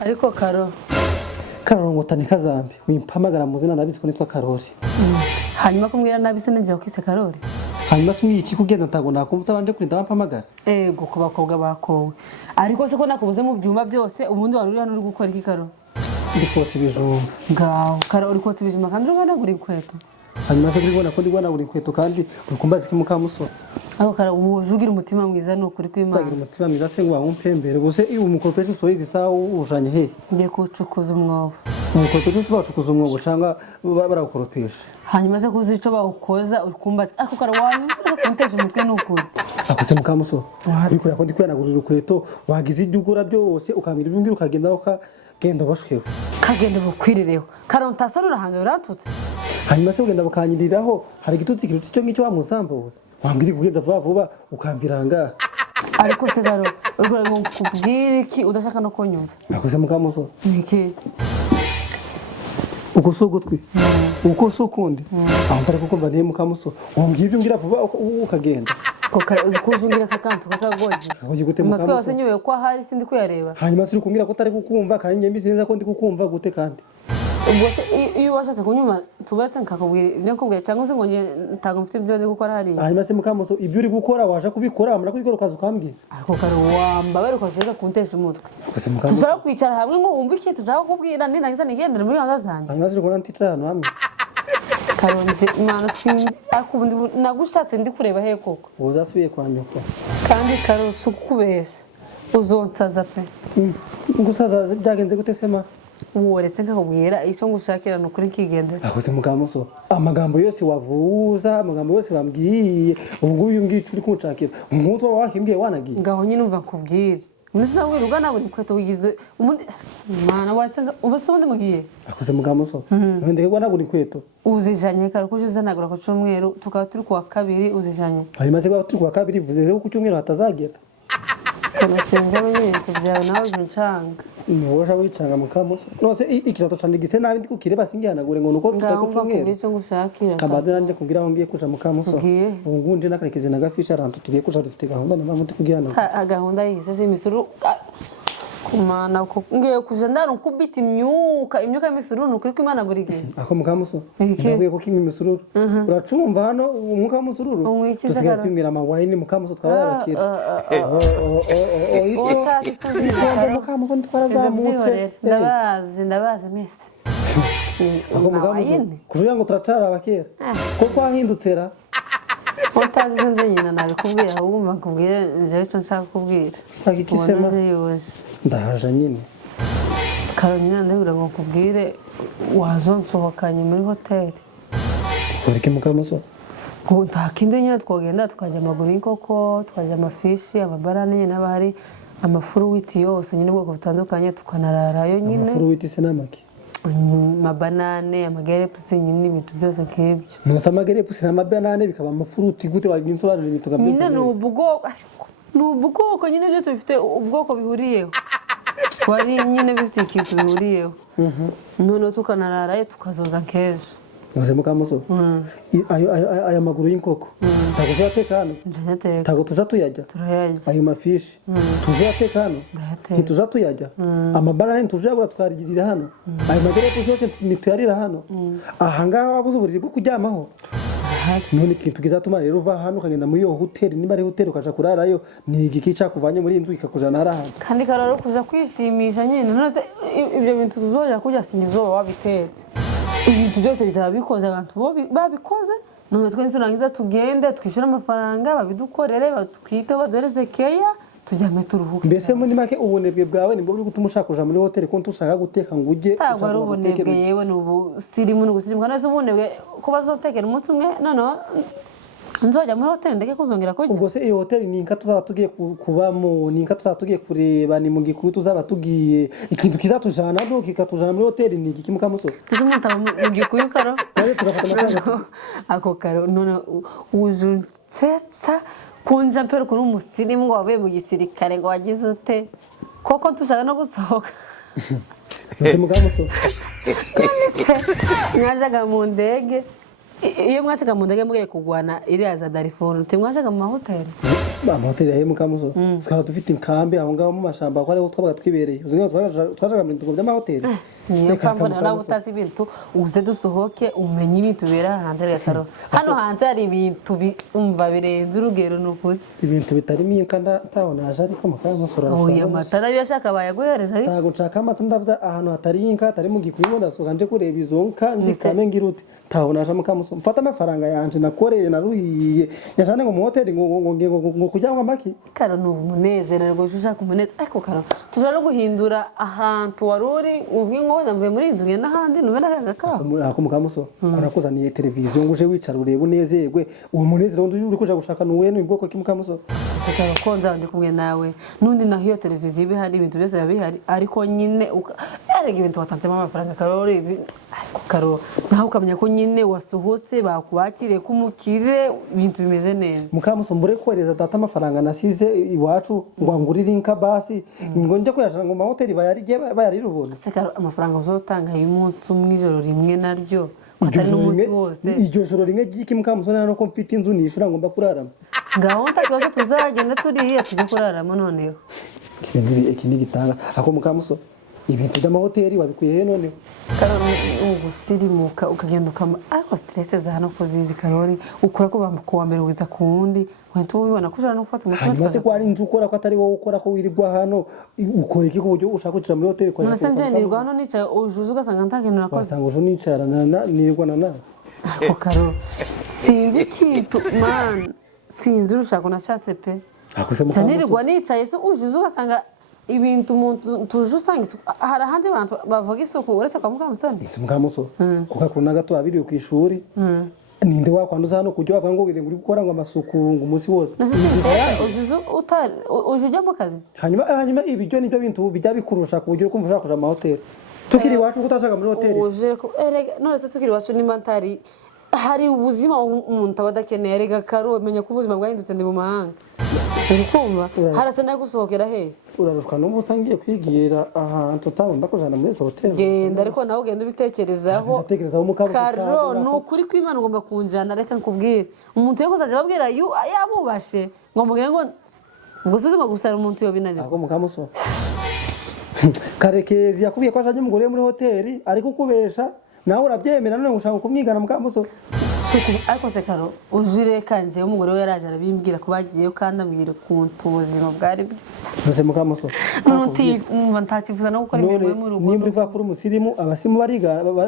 ariko Karo Karorongotane kazambe wimpamagara muzina nabise ko nitwa Karori hanyuma kumwira nabise nje kwise Karori hanyuma sumwi iki kugenda ntago nakumva utabanje kurinda bampamagara ego ku bakobwa bakowe ariko se ko nakubuze mu byuma byose ubundi wari uri hano uri gukora iki Karo ndikotse ibijumba ngaho Karo uri kotse ibijumba kandi urwana guri kweto hanyuma se kubona ko ndibona guri kweto kandi ukumbaza ki mukamusoro aho Karo ujugira umutima mwiza no kuri kw'Imana ujugira umutima mwiza se ngo wamumpembere bose iyo umukorpeje soyizi sawa ujanye he ngiye kucukuza umwobo umukorpeje se bacukuza umwobo canga barakoropesha hanyuma se kuzi ico bawukoza ukumbaza ako Karo waje kunteje umutwe n'ukuri akose mukamusoro ariko yako ndikwenagurira ukweto wagize ibyo ugura byose ukambira ibyo ukagenda ukagenda bashwewe kagende bukwirireho Karo ntasoro urahanga uratutse hanyuma se ugenda bukanyiriraho hari igitutsi kiruti cyo ngicyo wamusambo wambiri kugeza vuba ukambiranga ariko se Karo urwo ngo kubwira iki udashaka no konyumva akose mukamusoro niki uko so gutwi uko so kundi aho ntari kukumva niye mukamusoro wambwiye ibyo ngira vuba ukagenda ko kuzungira kakantu kakagoje aho gute mukamusoro wase nyuwe ko hari sindi kuyareba hanyuma siri kumbwira ko tari kukumva kandi nyembizi neza ko ndi kukumva gute kandi ubwo iyo washatse kunyuma tubatse nkakubwira ibyo nkubwira cyangwa se ngo ntago mfite ibyo ndi gukora hari hanyuma se mukamusoro ibyo uri gukora waje kubikora amara kubikora ukaza ukambwira ariko Karo wamba bari kwashaka kuntesha umutwe akose mukamusoro tushaka kwicara hamwe ngo wumve iki tushaka kubwira nindangiza nigendere muri gahunda zanjye hanyuma siri kubona nticara hano hamwe Karo nje imana sinzi akubundi nagushatse ndi kureba he koko uzasubiye kwa nyoko kandi Karo sukubesha uzonsaza pe gusaza byagenze gute sema uworetse nkakubwira icyo ngushakira no kuri kigendera akose mukamusoro amagambo yose wavuza amagambo yose bambwiye ubwo uyu ngicu uri kunshakira umuntu wahimbwiye wanagiye ngaho nyine umva nkubwire ndetse nawe ugana buri kweto wigize umundi mana watse ubusundi mugiye akose mukamusoro ndeke gwana guri kweto uzijanye Karo kuje zanagura ku cyumweru tukaba turi kuwa kabiri uzijanye hanyuma se turi kuwa kabiri vuze ko ku cyumweru hatazagera kanasenga nyine tubyawe nawe bincanga niwoja wicanga mukamusoro nose ikirato candigise nabi ndi kukireba singihanagure ngo nuko tutari ku cyumweru icyo ngushakira kabaze nanje kugira aho ngiye kuja mukamusoro ubu ngunje nakarekeze na gafisha arantu tugiye kuja dufite gahunda na mamuti kugihanagura gahunda yise imisuru kumana ko ngiye kuja ndarunkubita imyuka y'imisuru nukuri ko Imana buri gihe ako mukamusoro ndabuye ko kimwe imisuru uracumva hano umwuka w'umusururu tusigaye twimira amawayini mukamusoro twabakira mukamusoro twarazamutse ndabazi mese ako mukamusoro kugira ngo turacara abakera ko kwahindutse ra utazi nze nyina nabikubwira ahubwo mbakubwire nje icyo nshaka kubwira saka ikisema ndahaja nyine Karo nyina ndabura ngo kubwire wazonsohokanye muri hoteli ureke mukamusoro ngo ntakinde nyine twogenda tukajya amaguru y'inkoko tukajya amafishi amabarane nyine haba hari amafuruwiti yose nyine ubwoko butandukanye tukanararayo nyine amafuruwiti se n'amaki mabanane amagerepusi nyine ibintu byose nk'ibyo nusa amagerepusi n'amabanane bikaba amafuruti gute wabinsobanurira ibintu gabyo nyine ni ubwoko nyine byose bifite ubwoko bihuriyeho wari nyine bifite ikintu bihuriyeho noneho tukanararayo tukazoza nk'ejo muze mukamusoro ayo maguru y'inkoko ntago tuzateka hano ntago tuja tuyajya ayo mafishi tuzateka hano ntituja tuyajya amabanane ntitujabura twarigirira hano ayo magerepusi yose ntituyarira hano ahangaha wabuze uburiri bwo kuryamaho none ikintu kizatuma rero uva hano ukagenda muri iyo hoteli niba ari hoteli ukaja kurarayo ni igiki cyakuvanye muri inzu ikakujana arahandi kandi Karo kuja kwishimisha nyine none ibyo bintu tuzoja kurya sinizoba wabitetse ibintu byose bizaba bikoze abantu babikoze none twe turangiza tugende twishyura amafaranga babidukorere batwiteho baduhereze keya tujyame turuhuke mbese muri make ubunebwe bwawe nibwo buri gutuma ushaka kuja muri hoteli ko ntushaka guteka ngo ujye ntabwo ari ubunebwe yewe ni ubusirimu ni ugusirimuka neza ubunebwe ko bazotekera umunsi umwe noneho nzojya muri hoteli ndeke kuzongera kurya ubwo se iyo hoteli ni inka tuzaba tugiye kubamo ni inka tuzaba tugiye kureba ni mu gikuru tuzaba tugiye ikintu kizatujana no kikatujana muri hoteli ni igiki mukamusoro izo mutaba mu gikuyu Karo nayo tugafata amafaranga ako Karo none uzunsetsa kunja mpero kuri umusirimu ngo wavuye mu gisirikare ngo wagize ute koko tushaka no gusohoka mukamusoro mwajaga mu ndege iyo mwashaka mu ndege mugiye kugwana iriya za Darfur timwashaka mu mahoteli amahoteli yahe Mukamuso tukaba dufite inkambi aho ngaho mu mashamba ko ariho twabaga twibereye twajaga mu bintu by'amahoteli niyo mpamvu nawe utazi ibintu uze dusohoke umenye ibintu bera hanze ya Karo hano hanze hari ibintu umva birenze urugero n'ukuri ibintu bitarimo inka ntabona aje ariko Mukamuso oya amatara yashaka bayaguhereza ariko ntago nshaka amata ndavuza ahantu hatari inka hatari mu gikuyu ndasohoka nje kureba izo nka nzikame ngirute ntabona aje Mukamuso mfata amafaranga yanje nakoreye naruhiye nyashane ngo mu hoteli ngo kujya ngo amaki Karo no umunezero rwo ushaka umunezero ariko Karo tuja no guhindura ahantu waruri ubwi ngo ndamve muri inzu ngenda handi nubera kanga kaho ako Mukamuso arakuzaniye televiziyo nguje wicara urebe unezerwe uwo munezero uri kuja gushaka nuwe n'ubwoko ki Mukamuso Karo konza ndi kumwe nawe nundi naho iyo televiziyo bihari ibintu byose bihari ariko nyine arega ibintu watanzemo amafaranga Karo ariko Karo naho ukamenya ko nyine wasuhutse bakubakire kumukire ibintu bimeze neza Mukamuso mbure kohereza data amafaranga nasize iwacu ngo angurire inka basi ngo nje kuyashana ngo mahoteli bayari rubona Karo amafaranga uzotanga y'umunsi umwijoro rimwe naryo atari n'umunsi wose iryo joro rimwe giki Mukamuso nano ko mfite inzu nishura ngomba kurarama ngaho ntakibazo tuzagenda turiye tujye kuraramo noneho iki ni gitanga ako Mukamuso ibintu by'amahoteli wabikuye noneho Karo ugusirimuka ukagenda ukama ariko stress za hano ko zizi Karori ukora ko bamukuwa mbere wiza kundi wahita ubibona kuja no gufata umutima maze ko ari inzu ukora ko atari wowe ukora ko wirirwa hano ukora iki ku buryo ushaka kugira muri hoteli kwa nase nirwa hano nicaye ujuze ugasanga ntakintu nakoze wasanga uje nicarana nirwa na ako Karo sinzi kintu man sinzi urushaka unashatse pe akuse Mukamuso nirwa nicaye so ujuze ugasanga ibintu umuntu tuje usanga hari ahandi bantu bavuga isuku uretse kwa Mukamuso Mukamuso kuko kuna gato abiriwe ku ishuri ninde wakwanduza hano kujya bavuga ngo uri gukora ngo amasuku ngo umunsi wose uje mu kazi hanyuma ibijyo nibyo bintu bijya bikurusha ku buryo kumva ushaka kuja mu hoteli tukiri iwacu kutashaka muri hoteli uje ko none se tukiri iwacu nimba ntari hari ubuzima umuntu abadakeneye erega Karo menya ko ubuzima bwahindutse ndi mu mahanga urukumva harase nagusohokera he urarushwa n'ubu usangiye kwigira ahantu utabona kujana muri izo hoteli genda ariko nawe ugenda ubitekerezaho Karo ni ukuri kw'Imana ugomba kunjana reka nkubwire umuntu yo kuzaje babwira yabubashe ngo mubwire ngo suzi ngo gusara umuntu yo binanira ako Mukamuso Karekezi yakubwiye ko aje umugore muri hoteli ariko ukubesha nawe urabyemera none ushaka kumwigana Mukamuso ariko se Karo ujire kanje umugore we yaraje arabimbwira ko bagiyeyo kandi ambwira ukuntu ubuzima bwari bwiza Mukamuso nuti umva ntakivuza no gukora imirimo yo mu rugo nimba iva kuri umusirimu abasimu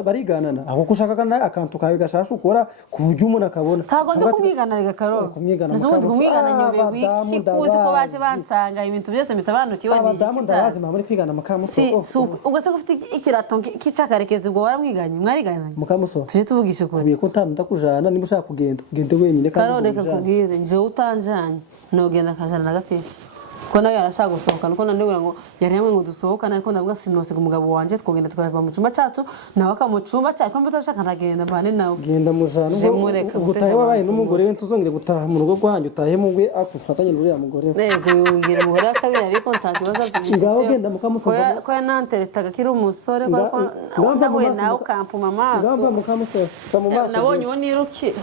bariganana aho kushaka kana akantu kawe gashasha ukora ku buryo umuntu akabona ntago ndi kumwigana rega Karo nazo kumwigana nyube wiki kuzi ko baje bansanga ibintu byose bisobanukiwe abadamu ndabazi muri kwigana Mukamuso ubwo se ko ufite ikirato k'icakarekezi ubwo waramwiganye mwariganye Mukamuso tuje tuvugisha ukuri biye ko ntamudakuja niba ushaka kugenda ugende wenyine kandi Karo reka kubwire nje utanjanye nogenda kajana na gafishi ko nawe yarashaka gusohoka nuko nandibura ngo yari yamwe ngo dusohokana ariko ndavuga sinose ku mugabo wanje twogenda tukava mu cyumba cyacu nawe aka mu cyumba cyacu ko mbashaka ndagenda mbane nawe genda mujana gutahe wabaye n'umugore we tuzongere gutaha mu rugo rwanjye utahe mu gwe akufatanye n'uriya mugore we yego yungira umugore wa kabiri ariko ntakibazo ngaho genda Mukamuso ko yananteretaga kiri umusore ko nawe ukampuma amaso Mukamuso nabonye uwo nirukira